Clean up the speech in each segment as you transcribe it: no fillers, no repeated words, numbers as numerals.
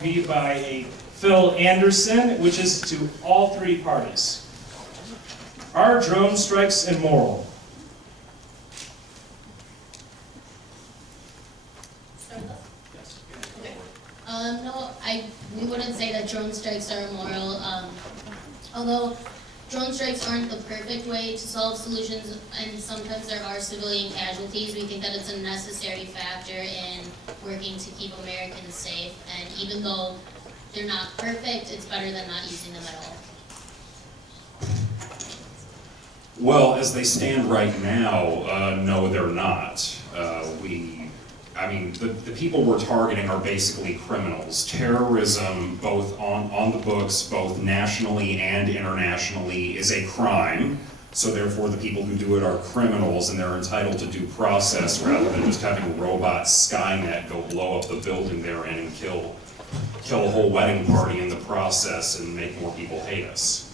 be by a Phil Anderson, which is to all three parties. Are drone strikes immoral? No, we wouldn't say that drone strikes are immoral. Although drone strikes aren't the perfect way to solve solutions, and sometimes there are civilian casualties, we think that it's a necessary factor in working to keep Americans safe. And even though they're not perfect, it's better than not using them at all. Well, as they stand right now, no, they're not. The people we're targeting are basically criminals. Terrorism, both on the books, both nationally and internationally, is a crime. So therefore, the people who do it are criminals, and they're entitled to due process rather than just having robots Skynet go blow up the building they're in and kill a whole wedding party in the process and make more people hate us.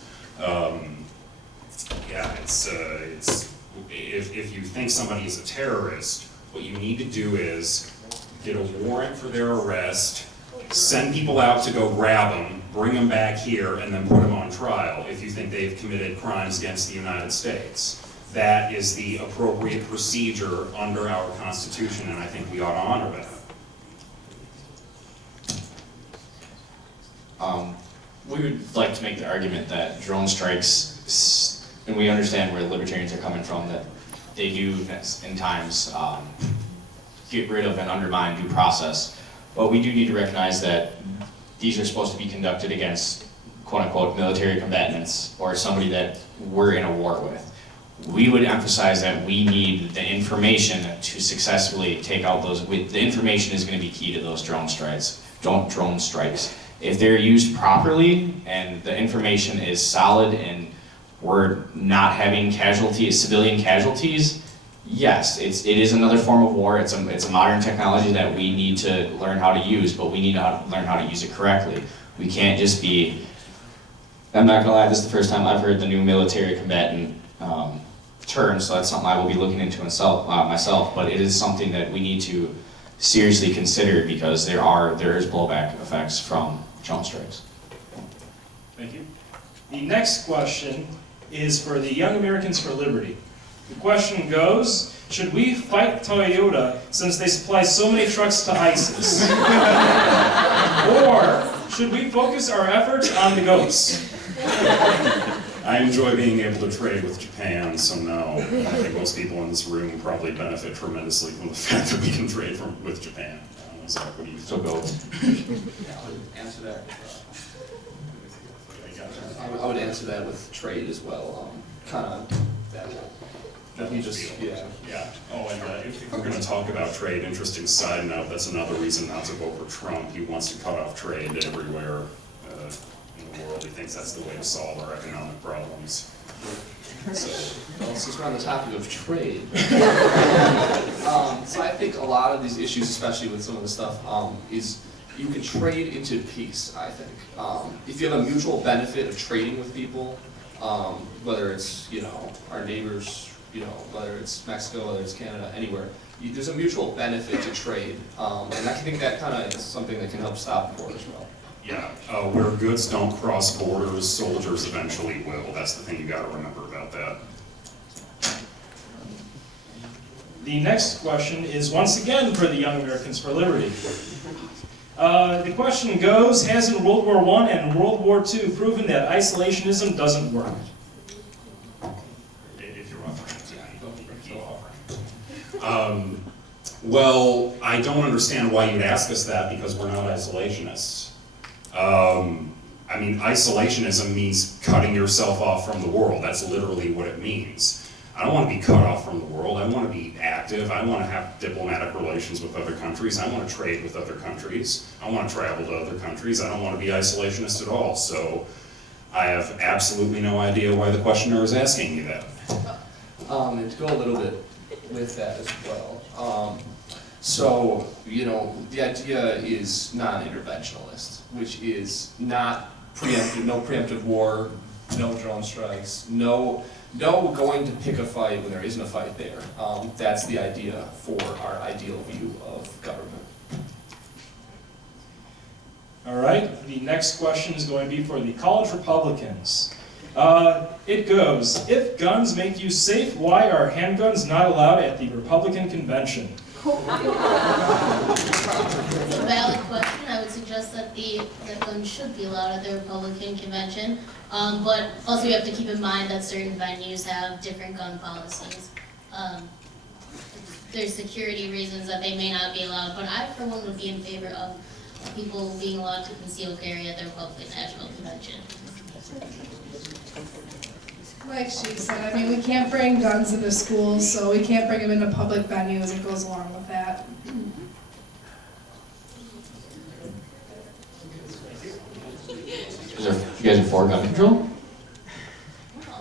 If you think somebody is a terrorist, what you need to do is get a warrant for their arrest, send people out to go grab them, bring them back here, and then put them on trial if you think they've committed crimes against the United States. That is the appropriate procedure under our Constitution, and I think we ought to honor that. We would like to make the argument that drone strikes, and we understand where libertarians are coming from, that they do in times get rid of and undermine due process. But we do need to recognize that these are supposed to be conducted against quote-unquote military combatants or somebody that we're in a war with. We would emphasize that we need the information to successfully take out those. The information is going to be key to those drone strikes. If they're used properly and the information is solid and we're not having civilian casualties, yes, it is another form of war. It's a modern technology that we need to learn how to use, but we need to learn how to use it correctly. We can't just be, I'm not gonna lie, this is the first time I've heard the new military combatant term, so that's something I will be looking into myself, but it is something that we need to seriously consider because there is blowback effects from drone strikes. Thank you. The next question is for the Young Americans for Liberty. The question goes, should we fight Toyota since they supply so many trucks to ISIS? Or should we focus our efforts on the ghosts? I enjoy being able to trade with Japan, so no. I think most people in this room probably benefit tremendously from the fact that we can trade with Japan. Zach, what do you So go. Answer that. I would answer that with trade as well. Kind of that. You just, yeah. Oh, and if we're going to talk about trade, interesting side note, that's another reason not to vote for Trump. He wants to cut off trade everywhere in the world. He thinks that's the way to solve our economic problems. Since we're on the topic of trade, so I think a lot of these issues, especially with some of the stuff, is you can trade into peace, I think. If you have a mutual benefit of trading with people, whether it's, our neighbors, whether it's Mexico, whether it's Canada, anywhere, there's a mutual benefit to trade. And I think that kind of is something that can help stop the war as well. Yeah, where goods don't cross borders, soldiers eventually will. That's the thing you got to remember about that. The next question is once again for the Young Americans for Liberty. The question goes, has in World War I and World War II proven that isolationism doesn't work? If you're offering. Well, I don't understand why you'd ask us that because we're not isolationists. Isolationism means cutting yourself off from the world. That's literally what it means. I don't want to be cut off from the world. I want to be active. I want to have diplomatic relations with other countries. I want to trade with other countries. I want to travel to other countries. I don't want to be isolationist at all. So I have absolutely no idea why the questioner is asking me that. And to go a little bit with that as well. The idea is non-interventionalist, which is not preemptive, no preemptive war, no drone strikes, no going to pick a fight when there isn't a fight there. That's the idea for our ideal view of government. All right, the next question is going to be for the college Republicans. It goes, if guns make you safe, why are handguns not allowed at the Republican convention? It's a valid question. I would suggest that that guns should be allowed at the Republican convention. But also you have to keep in mind that certain venues have different gun policies. There's security reasons that they may not be allowed, but I for one would be in favor of people being allowed to conceal carry at the Republican National Convention. Like she said, I mean, we can't bring guns into schools, so we can't bring them into public venues. It goes along with that. You guys are for gun control? A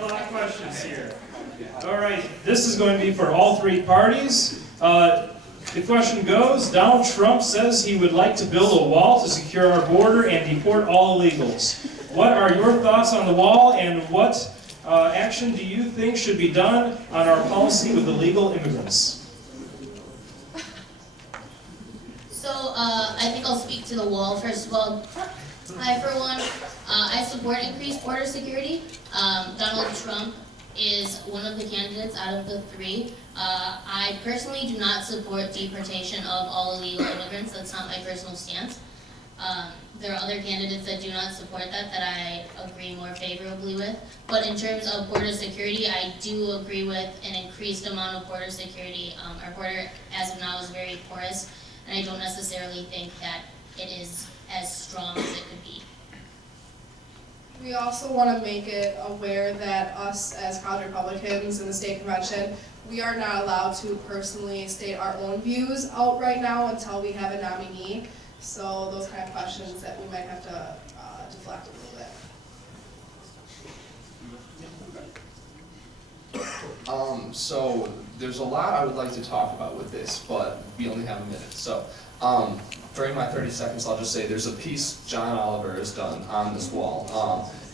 lot of questions here. All right, this is going to be for all three parties. The question goes, Donald Trump says he would like to build a wall to secure our border and deport all illegals. What are your thoughts on the wall, and what action do you think should be done on our policy with illegal immigrants? So I think I'll speak to the wall first of all. I, for one, I support increased border security. Donald Trump is one of the candidates out of the three. I personally do not support deportation of all illegal immigrants. That's not my personal stance. There are other candidates that do not support that I agree more favorably with. But in terms of border security, I do agree with an increased amount of border security. Our border, as of now, is very porous, and I don't necessarily think that it is as strong as it could be. We also want to make it aware that us as college Republicans in the state convention, we are not allowed to personally state our own views out right now until we have a nominee. So those kind of questions that we might have to deflect a little bit. So there's a lot I would like to talk about with this, but we only have a minute. So during my 30 seconds, I'll just say there's a piece John Oliver has done on this wall.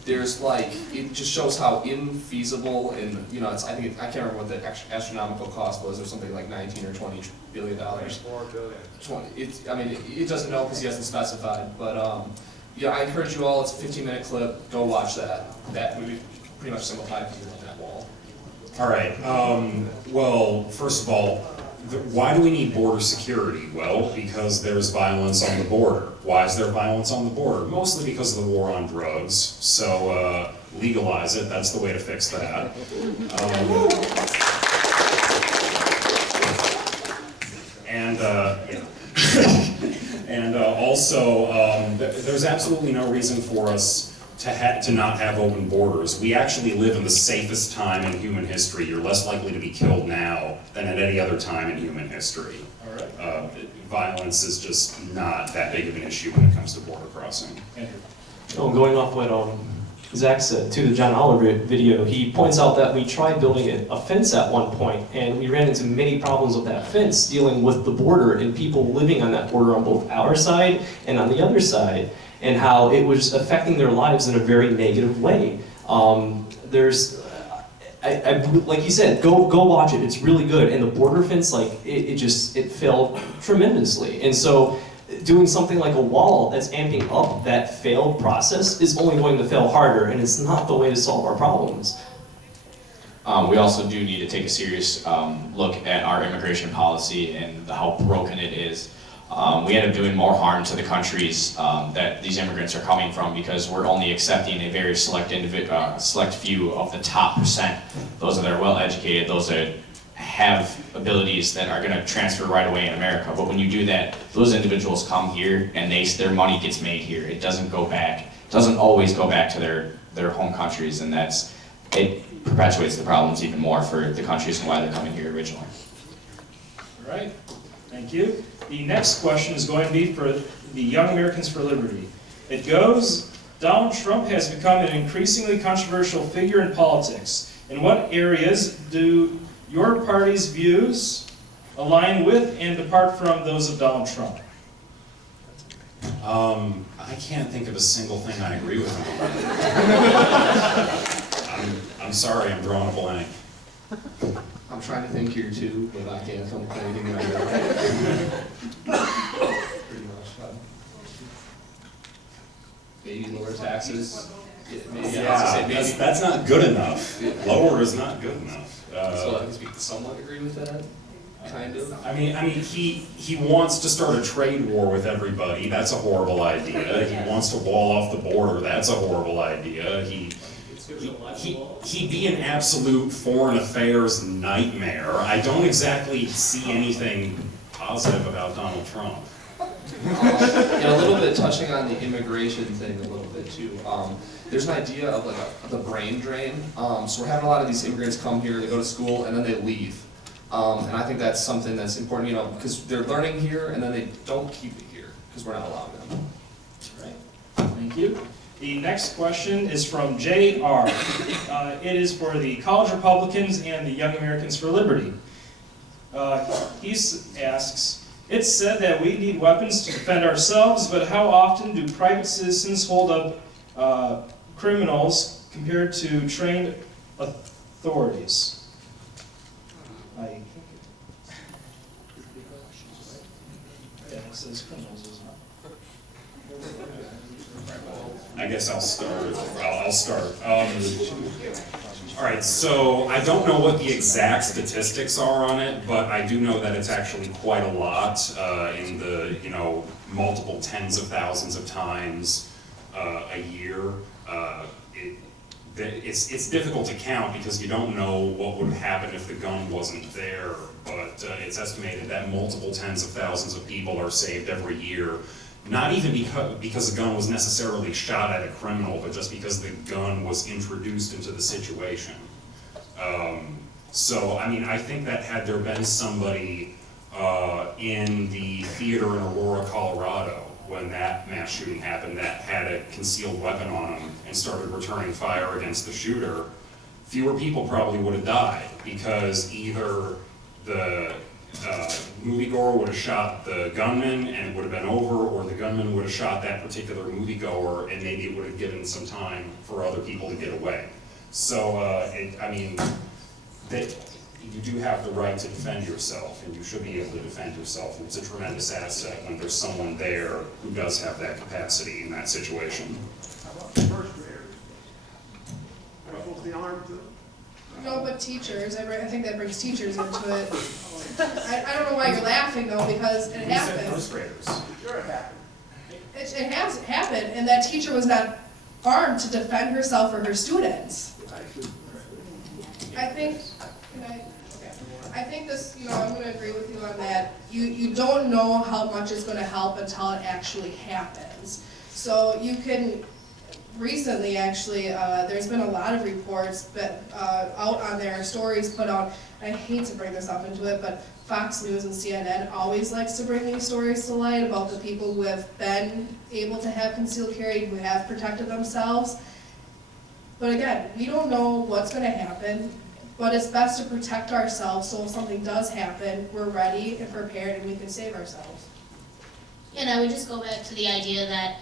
There's like, it just shows how infeasible and, you know, I can't remember what the astronomical cost was, or something like 19 or 20 billion dollars. 4 billion. 20, I mean, it doesn't know because he hasn't specified, but yeah, I encourage you all, it's a 15-minute clip, go watch that. That movie pretty much simplified people on that wall. All right, well, first of all, why do we need border security? Well, because there's violence on the border. Why is there violence on the border? Mostly because of the war on drugs. So legalize it, that's the way to fix that. And also, there's absolutely no reason for us to not have open borders. We actually live in the safest time in human history. You're less likely to be killed now than at any other time in human history. All right. Violence is just not that big of an issue when it comes to border crossing. Andrew. Going off what Zach said to the John Oliver video, he points out that we tried building a fence at one point, and we ran into many problems with that fence dealing with the border and people living on that border on both our side and on the other side, and how it was affecting their lives in a very negative way. There's, like you said, go watch it. It's really good. And the border fence, like it failed tremendously. And so, doing something like a wall that's amping up that failed process is only going to fail harder, and it's not the way to solve our problems. We also do need to take a serious look at our immigration policy and how broken it is. We end up doing more harm to the countries that these immigrants are coming from because we're only accepting a very select few of the top percent. Those that are well educated, those that have abilities that are going to transfer right away in America. But when you do that, those individuals come here and their money gets made here. It doesn't go back. It doesn't always go back to their home countries, and it perpetuates the problems even more for the countries and why they're coming here originally. All right, thank you. The next question is going to be for the Young Americans for Liberty. It goes, Donald Trump has become an increasingly controversial figure in politics. In what areas do your party's views align with and depart from those of Donald Trump? I can't think of a single thing I agree with him on. I'm sorry, I'm drawing a blank. I'm trying to think here too, but I can't come up with anything right now. Pretty much. Maybe lower taxes. Maybe, I was gonna say maybe. That's not good enough. Lower is not good enough. So I guess we could somewhat agree with that, kind of. I mean, he wants to start a trade war with everybody. That's a horrible idea. He wants to wall off the border. That's a horrible idea. He'd be an absolute foreign affairs nightmare. I don't exactly see anything positive about Donald Trump. And a little bit touching on the immigration thing a little bit too. There's an idea of like the brain drain. So we're having a lot of these immigrants come here, they go to school, and then they leave. And I think that's something that's important, because they're learning here, and then they don't keep it here, because we're not allowing them. Right. Thank you. The next question is from J.R. It is for the College Republicans and the Young Americans for Liberty. He asks, it's said that we need weapons to defend ourselves, but how often do private citizens hold up criminals compared to trained authorities? Yeah, it says criminals as well. I guess I'll start. I'll start. All right, so I don't know what the exact statistics are on it, but I do know that it's actually quite a lot in the multiple tens of thousands of times a year. It's difficult to count because you don't know what would happen if the gun wasn't there, but it's estimated that multiple tens of thousands of people are saved every year. Not even because the gun was necessarily shot at a criminal, but just because the gun was introduced into the situation. So, I mean, I think that had there been somebody in the theater in Aurora, Colorado, when that mass shooting happened, that had a concealed weapon on him and started returning fire against the shooter, fewer people probably would have died because either the moviegoer would have shot the gunman and it would have been over, or the gunman would have shot that particular moviegoer and maybe it would have given some time for other people to get away. So, I mean, you do have the right to defend yourself, and you should be able to defend yourself, and it's a tremendous asset when there's someone there who does have that capacity in that situation. How about the first graders? Are they supposed to be armed too? No, but teachers, I think that brings teachers into it. I don't know why you're laughing though, because it happened. First graders. Sure it happened. It has happened, and that teacher was not armed to defend herself or her students. I think, I think this, I'm going to agree with you on that. You don't know how much it's going to help until it actually happens. So you can, recently actually, there's been a lot of reports out on their stories put out. I hate to bring this up into it, but Fox News and CNN always likes to bring these stories to light about the people who have been able to have concealed carry, who have protected themselves. But again, we don't know what's going to happen, but it's best to protect ourselves so if something does happen, we're ready and prepared and we can save ourselves. And I would just go back to the idea that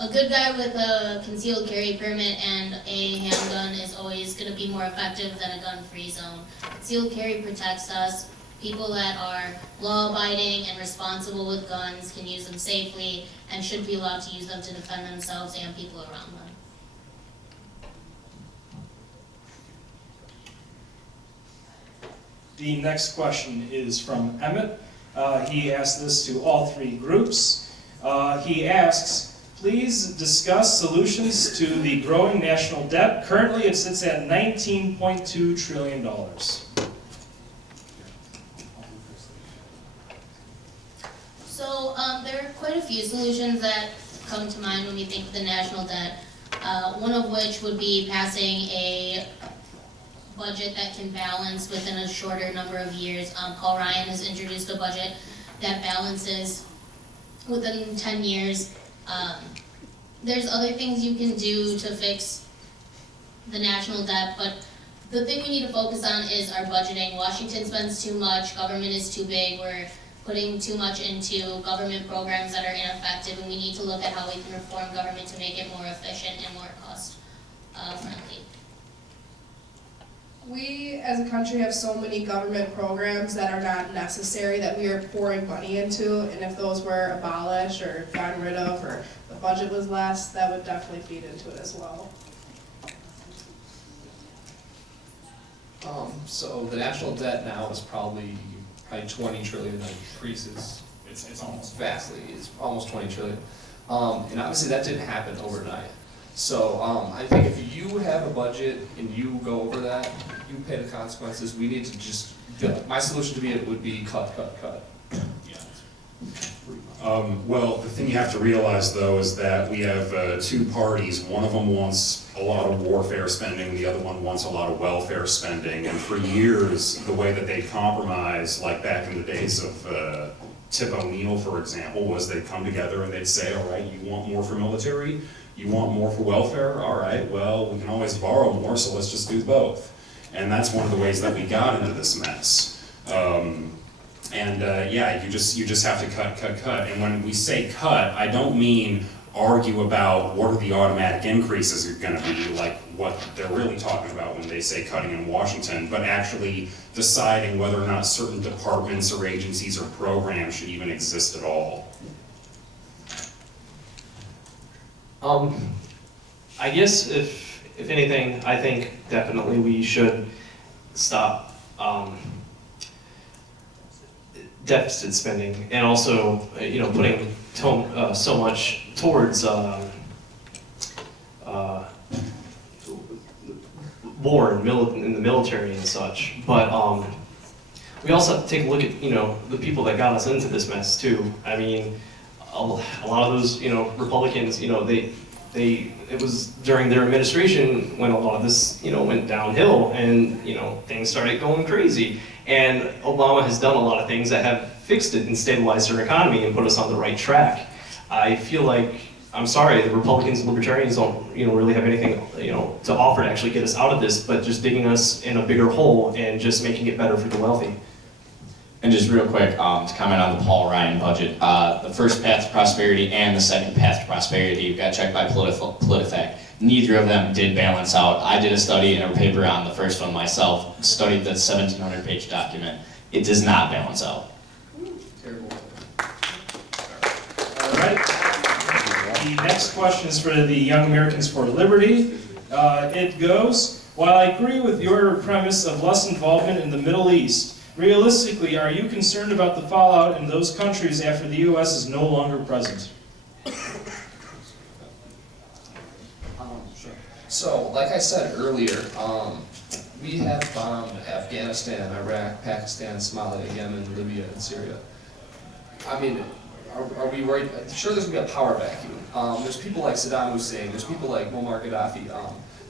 a good guy with a concealed carry permit and a handgun is always going to be more effective than a gun-free zone. Concealed carry protects us. People that are law-abiding and responsible with guns can use them safely and should be allowed to use them to defend themselves and people around them. The next question is from Emmett. He asked this to all three groups. He asks, please discuss solutions to the growing national debt. Currently it sits at $19.2 trillion. So there are quite a few solutions that come to mind when we think of the national debt. One of which would be passing a budget that can balance within a shorter number of years. Paul Ryan has introduced a budget that balances within 10 years. There's other things you can do to fix the national debt, but the thing we need to focus on is our budgeting. Washington spends too much, government is too big, we're putting too much into government programs that are ineffective, and we need to look at how we can reform government to make it more efficient and more cost friendly. We, as a country, have so many government programs that are not necessary that we are pouring money into, and if those were abolished or gotten rid of, or the budget was less, that would definitely feed into it as well. So the national debt now is probably 20 trillion, and increases It's almost vastly, it's almost 20 trillion. And obviously that didn't happen overnight. So I think if you have a budget and you go over that, you pay the consequences. We need to just, my solution to it would be cut, cut, cut. Well, the thing you have to realize, though, is that we have two parties. One of them wants a lot of warfare spending, the other one wants a lot of welfare spending. And for years, the way that they compromised, like back in the days of Tip O'Neill, for example, was they'd come together and they'd say, all right, you want more for military? You want more for welfare? All right, well, we can always borrow more, so let's just do both. And that's one of the ways that we got into this mess. Yeah, you just have to cut, cut, cut. And when we say cut, I don't mean argue about what are the automatic increases are going to be, like what they're really talking about when they say cutting in Washington, but actually deciding whether or not certain departments or agencies or programs should even exist at all. I guess if anything, I think definitely we should stop deficit spending, and also, putting so much towards war in the military and such. But we also have to take a look at the people that got us into this mess too. I mean, a lot of those Republicans, it was during their administration when a lot of this went downhill, and things started going crazy. And Obama has done a lot of things that have fixed it and stabilized our economy and put us on the right track. I feel like, I'm sorry, the Republicans and Libertarians don't really have anything to offer to actually get us out of this, but just digging us in a bigger hole and just making it better for the wealthy. And just real quick, to comment on the Paul Ryan budget, the first path to prosperity and the second path to prosperity got checked by PolitiFact. Neither of them did balance out. I did a study and a paper on the first one myself, studied the 1,700-page document. It does not balance out. Terrible. All right. The next question is for the Young Americans for Liberty. It goes, while I agree with your premise of less involvement in the Middle East, realistically, are you concerned about the fallout in those countries after the U.S. is no longer present? Sure. So, like I said earlier, we have bombed Afghanistan, Iraq, Pakistan, Somalia, Yemen, Libya, and Syria. I mean, are we worried? Sure, there's going to be a power vacuum. There's people like Saddam Hussein, there's people like Muammar Gaddafi.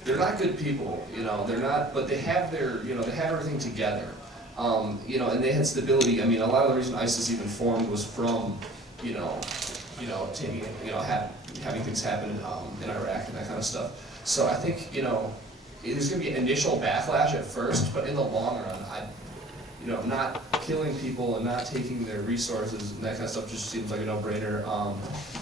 They're not good people, they're not, but they have their, they have everything together. And they had stability. I mean, a lot of the reason ISIS even formed was from, taking, having things happen in Iraq and that kind of stuff. So I think, there's going to be an initial backlash at first, but in the long run, not killing people and not taking their resources and that kind of stuff just seems like a no-brainer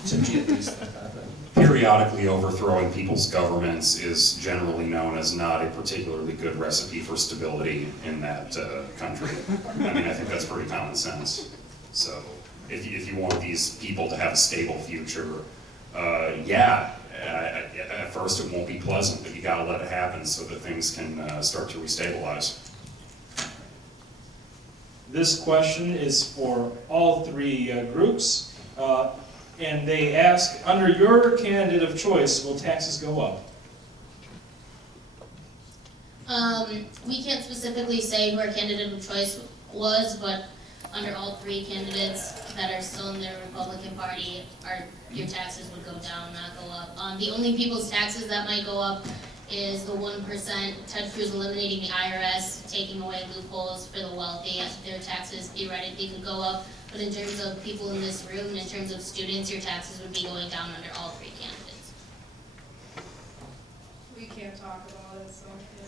to me at least. That kind of thing. Periodically overthrowing people's governments is generally known as not a particularly good recipe for stability in that country. I mean, I think that's pretty common sense. So if you want these people to have a stable future, at first it won't be pleasant, but you gotta let it happen so that things can start to restabilize. This question is for all three groups. And they ask, under your candidate of choice, will taxes go up? We can't specifically say who our candidate of choice was, but under all three candidates that are still in the Republican Party, your taxes would go down, not go up. The only people's taxes that might go up is the 1%, Ted Cruz eliminating the IRS, taking away loopholes for the wealthy. Their taxes theoretically could go up. But in terms of people in this room, and in terms of students, your taxes would be going down under all three candidates. We can't talk about it, so. Yeah.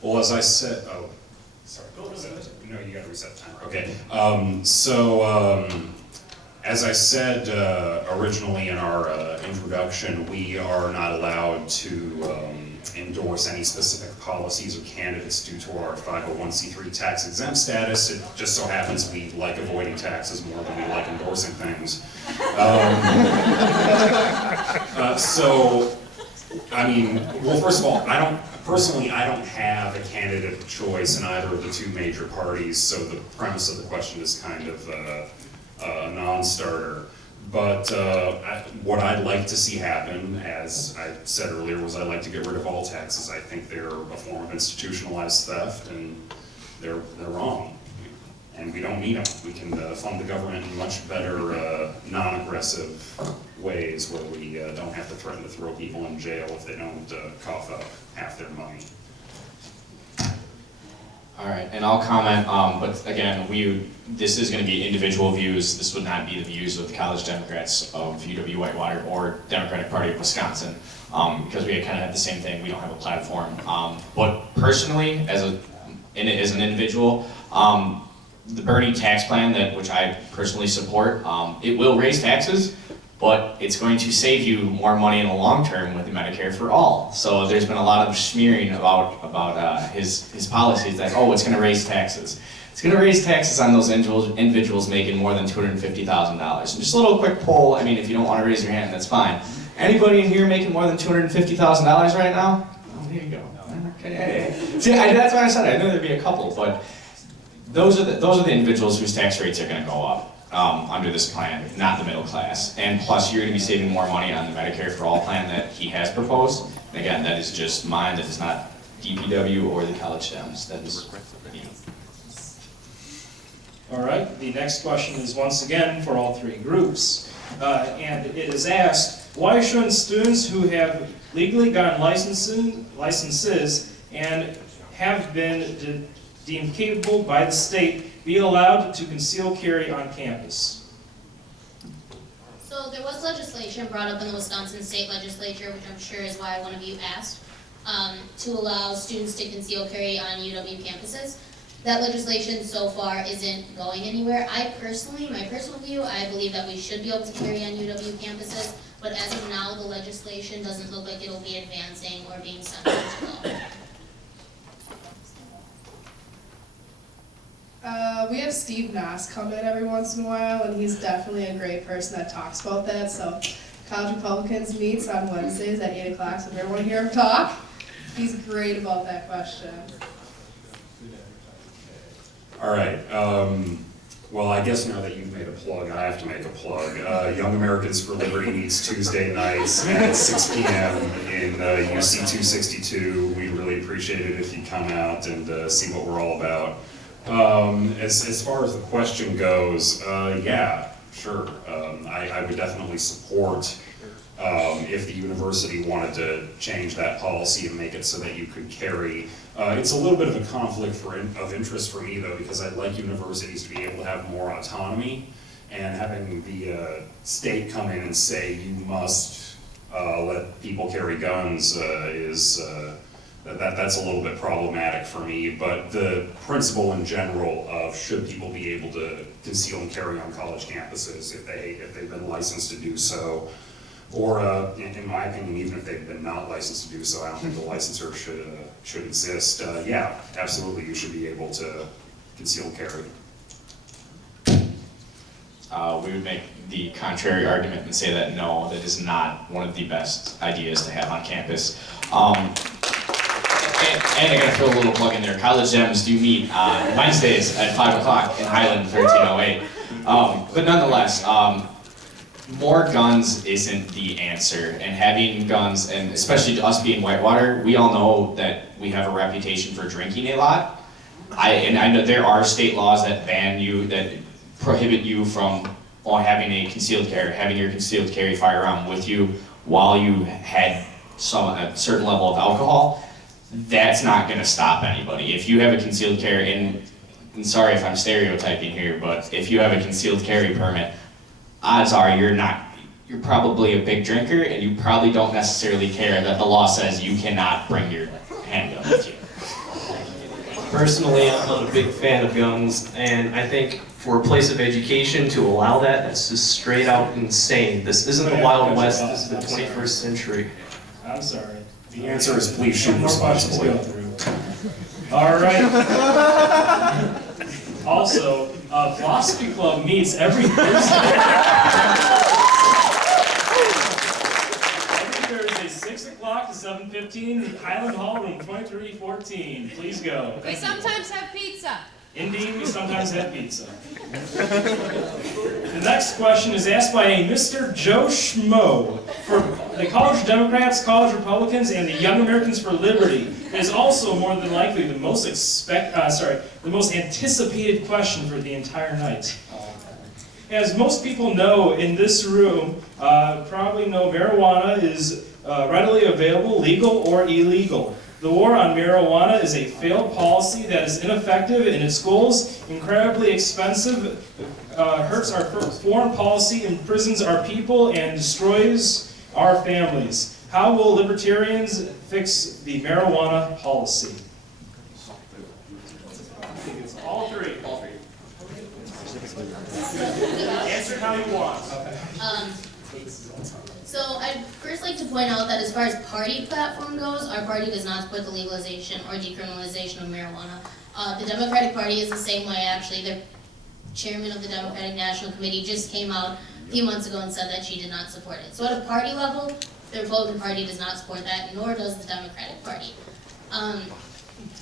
Well, as I said, sorry, no, you gotta reset the timer. Okay, as I said originally in our introduction, we are not allowed to endorse any specific policies or candidates due to our 501c3 tax exempt status. It just so happens we like avoiding taxes more than we like endorsing things. So, I mean, well, first of all, I don't have a candidate of choice in either of the two major parties, so the premise of the question is kind of a non-starter. But what I'd like to see happen, as I said earlier, was I'd like to get rid of all taxes. I think they're a form of institutionalized theft, and they're wrong. And we don't need them. We can fund the government in much better, non-aggressive ways where we don't have to threaten to throw people in jail if they don't cough up half their money. All right, and I'll comment, but again, this is going to be individual views. This would not be the views of the College Democrats of UW-Whitewater or Democratic Party of Wisconsin, because we kind of have the same thing. We don't have a platform. But personally, as an individual, the Bernie tax plan, which I personally support, it will raise taxes, but it's going to save you more money in the long term with the Medicare for All. So there's been a lot of smearing about his policies that, oh, it's going to raise taxes. It's going to raise taxes on those individuals making more than $250,000. And just a little quick poll, I mean, if you don't want to raise your hand, that's fine. Anybody in here making more than $250,000 right now? Oh, there you go. Okay. See, that's why I said I knew there'd be a couple, but those are the individuals whose tax rates are going to go up. Under this plan, not the middle class. And plus, you're going to be saving more money on the Medicare for All plan that he has proposed. And again, that is just mine, that is not DPW or the College Dems. That is me. All right, the next question is once again for all three groups. And it is asked, why shouldn't students who have legally gotten licenses and have been deemed capable by the state be allowed to conceal carry on campus? So there was legislation brought up in the Wisconsin State Legislature, which I'm sure is why one of you asked, to allow students to conceal carry on UW campuses. That legislation so far isn't going anywhere. My personal view, I believe that we should be able to carry on UW campuses, but as of now, the legislation doesn't look like it'll be advancing or being sent into law. We have Steve Nass come in every once in a while, and he's definitely a great person that talks about that. So, College Republicans meets on Wednesdays at 8 o'clock, so if you ever want to hear him talk, he's great about that question. All right. Well, I guess now that you've made a plug, I have to make a plug. Young Americans for Liberty meets Tuesday nights at 6 p.m. in UC 262. We'd really appreciate it if you come out and see what we're all about. As far as the question goes, yeah, sure. I would definitely support if the university wanted to change that policy and make it so that you could carry. It's a little bit of a conflict of interest for me, though, because I'd like universities to be able to have more autonomy, and having the state come in and say you must let people carry guns that's a little bit problematic for me. But the principle in general of should people be able to conceal and carry on college campuses if they've been licensed to do so, or in my opinion, even if they've been not licensed to do so, I don't think the licensure should exist. Yeah, absolutely, you should be able to conceal carry. We would make the contrary argument and say that no, that is not one of the best ideas to have on campus. And I gotta throw a little plug in there. College Dems do meet on Wednesdays at 5 o'clock in Highland 1308. But nonetheless, more guns isn't the answer. And having guns, and especially to us being Whitewater, we all know that we have a reputation for drinking a lot. I know there are state laws that ban you, that prohibit you from having your concealed carry firearm with you while you had a certain level of alcohol. That's not going to stop anybody. If you have a concealed carry, and sorry if I'm stereotyping here, but if you have a concealed carry permit, odds are you're probably a big drinker, and you probably don't necessarily care that the law says you cannot bring your handgun with you. Personally, I'm not a big fan of guns, and I think for a place of education to allow that's just straight out insane. This isn't the Wild West, this is the 21st century. I'm sorry. The answer is please shoot More questions responsibly. go through. All right. Also, Philosophy Club meets every Thursday. Every Thursday, 6 o'clock to 7:15, Highland Hall, room 2314. Please go. We sometimes have pizza. Indeed, we sometimes have pizza. The next question is asked by a Mr. Joe Schmo for the College Democrats, College Republicans, and the Young Americans for Liberty. It is also more than likely the most anticipated question for the entire night. As most people know in this room, probably know marijuana is readily available, legal or illegal. The war on marijuana is a failed policy that is ineffective in its goals, incredibly expensive, hurts our foreign policy, imprisons our people, and destroys our families. How will libertarians fix the marijuana policy? All three. Answer how you want. So I'd first like to point out that as far as party platform goes, our party does not support the legalization or decriminalization of marijuana. The Democratic Party is the same way, actually. The chairman of the Democratic National Committee just came out a few months ago and said that she did not support it. So at a party level, the Republican Party does not support that, nor does the Democratic Party. On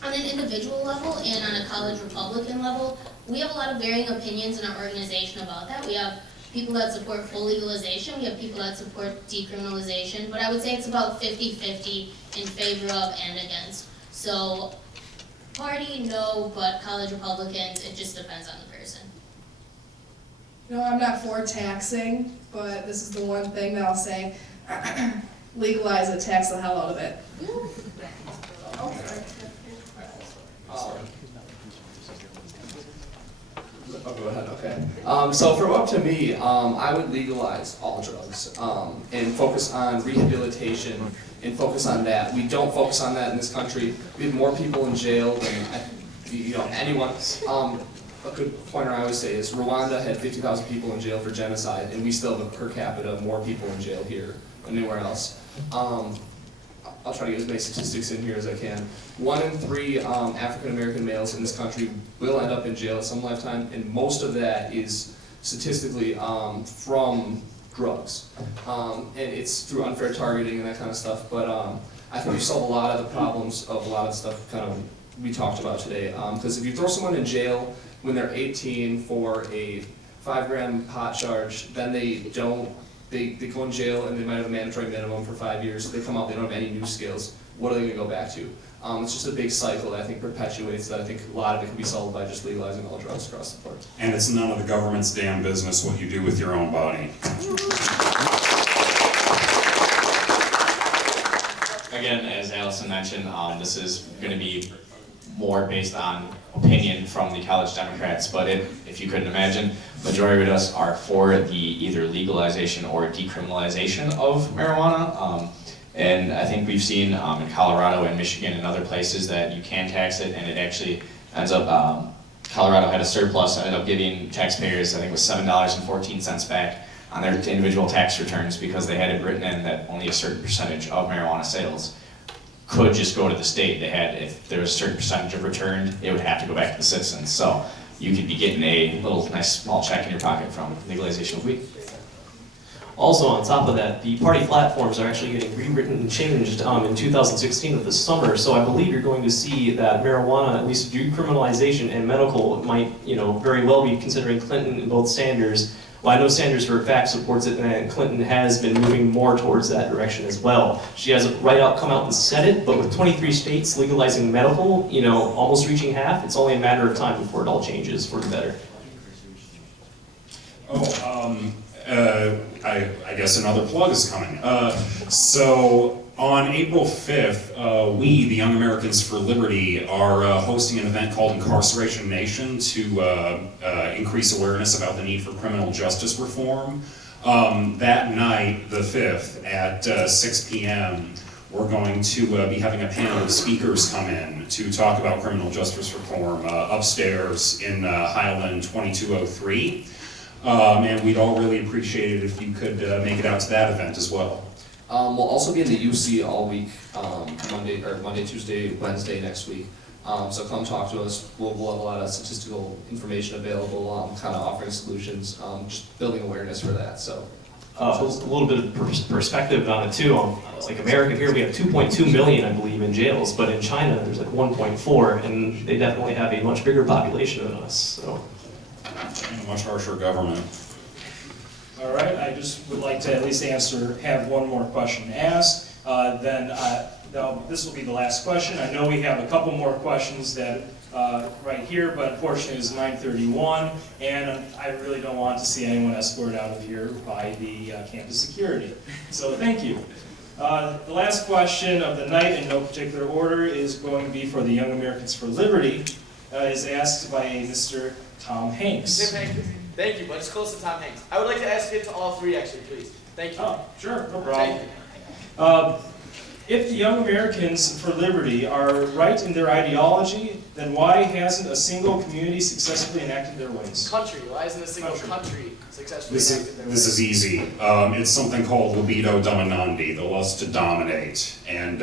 an individual level and on a college Republican level, we have a lot of varying opinions in our organization about that. We have people that support full legalization, we have people that support decriminalization, but I would say it's about 50-50 in favor of and against. So, party, no, but college Republicans, it just depends on the person. You know, I'm not for taxing, but this is the one thing that I'll say, legalize it, tax the hell out of it. I'll go ahead, okay. So for up to me, I would legalize all drugs and focus on rehabilitation and focus on that. We don't focus on that in this country. We have more people in jail than anyone. A good pointer I always say is Rwanda had 50,000 people in jail for genocide, and we still have per capita more people in jail here than anywhere else. I'll try to get as many statistics in here as I can. 1 in 3 African American males in this country will end up in jail at some lifetime, and most of that is statistically from drugs. And it's through unfair targeting and that kind of stuff, but I think we solve a lot of the problems of a lot of the stuff kind of we talked about today. Because if you throw someone in jail when they're 18 for a 5-gram pot charge, then they go in jail and they might have a mandatory minimum for 5 years. They come out, they don't have any new skills. What are they going to go back to? It's just a big cycle that I think perpetuates that. I think a lot of it can be solved by just legalizing all drugs across the board. And it's none of the government's damn business what you do with your own body. Again, as Allison mentioned, this is going to be more based on opinion from the college Democrats, but if you couldn't imagine, majority of us are for the either legalization or decriminalization of marijuana. And I think we've seen in Colorado and Michigan and other places that you can tax it, and it actually ends up, Colorado had a surplus, ended up giving taxpayers, I think it was $7.14 back on their individual tax returns because they had it written in that only a certain percentage of marijuana sales could just go to the state. They had, if there was a certain percentage of returned, it would have to go back to the citizens. So you could be getting a little nice small check in your pocket from legalization of weed. Also, on top of that, the party platforms are actually getting rewritten and changed in 2016 of the summer. So I believe you're going to see that marijuana, at least decriminalization and medical, might, very well be considering Clinton and both Sanders. Well, I know Sanders for a fact supports it, and Clinton has been moving more towards that direction as well. She has come out and said it, but with 23 states legalizing medical, almost reaching half, it's only a matter of time before it all changes for the better. I guess another plug is coming. So on April 5th, we, the Young Americans for Liberty, are hosting an event called Incarceration Nation to increase awareness about the need for criminal justice reform. That night, the 5th, at 6 p.m., we're going to be having a panel of speakers come in to talk about criminal justice reform upstairs in Highland 2203. And we'd all really appreciate it if you could make it out to that event as well. We'll also be in the UC all week, Monday, Tuesday, Wednesday next week. So come talk to us. We'll have a lot of statistical information available, kind of offering solutions, just building awareness for that. So. A little bit of perspective on it too. Like America here, we have 2.2 million, I believe, in jails, but in China there's like 1.4, and they definitely have a much bigger population than us. So, And a much harsher government. All right, I just would like to at least have one more question asked. This will be the last question. I know we have a couple more questions that right here, but unfortunately it's 9:31, and I really don't want to see anyone escorted out of here by the campus security. So thank you. The last question of the night, in no particular order, is going to be for the Young Americans for Liberty, is asked by a Mr. Tom Hanks. Tim Hanks. Thank you, but it's close to Tom Hanks. I would like to ask it to all three, actually, please. Thank you. Oh, sure, no problem. Thank you. If the Young Americans for Liberty are right in their ideology, then why hasn't a single community successfully enacted their ways? Country. Why isn't a single country successfully enacted their This is easy. It's something called libido dominandi, the lust to dominate. And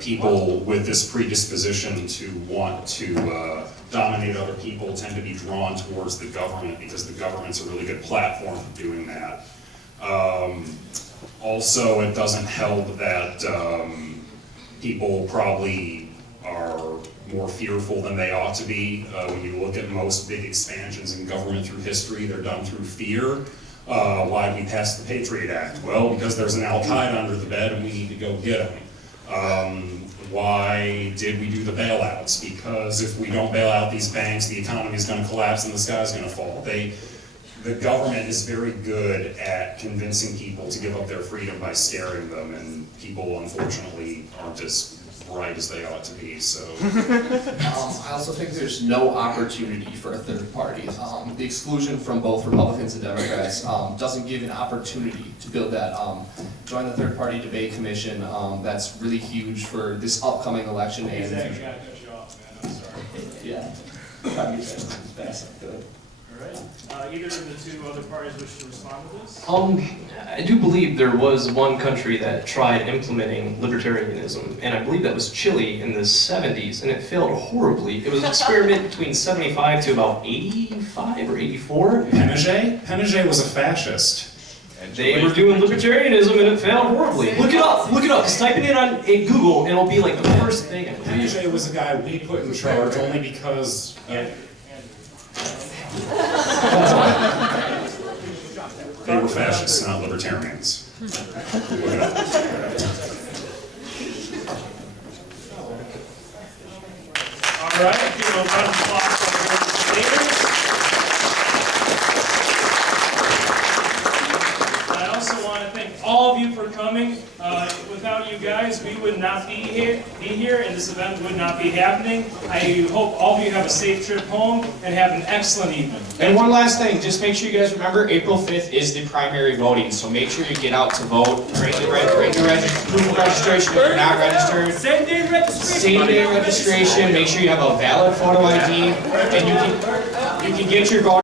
people with this predisposition to want to dominate other people tend to be drawn towards the government because the government's a really good platform for doing that. Also, it doesn't help that people probably are more fearful than they ought to be. When you look at most big expansions in government through history, they're done through fear. Why did we pass the Patriot Act? Well, because there's an Al-Qaeda under the bed and we need to go get them. Why did we do the bailouts? Because if we don't bail out these banks, the economy is going to collapse and the sky is going to fall. The government is very good at convincing people to give up their freedom by scaring them, and people, unfortunately, aren't as bright as they ought to be, so. I also think there's no opportunity for a third party. The exclusion from both Republicans and Democrats doesn't give an opportunity to build that. Join the third party debate commission. That's really huge for this upcoming election. Exactly, I cut you off, man, I'm sorry. Yeah. Try to get that as fast as I could. All right. Either of the two other parties wish to respond to this? I do believe there was one country that tried implementing libertarianism, and I believe that was Chile in the 70s, and it failed horribly. It was an experiment between 75 to about 85 or 84. Pinochet was a fascist. They were doing libertarianism and it failed horribly. Look it up, just type it in on Google and it'll be like the first thing. Pinochet was the guy we put in charge only because they were fascists, not libertarians. Look it up. All right, give a round of applause for the leaders. I also want to thank all of you for coming. Without you guys, we would not be here, and this event would not be happening. I hope all of you have a safe trip home and have an excellent evening. And one last thing, just make sure you guys remember April 5th is the primary voting, so make sure you get out to vote. Bring your proof of registration if you're not registered. Same day registration. Same day registration. Make sure you have a valid photo ID, and you can get your vote.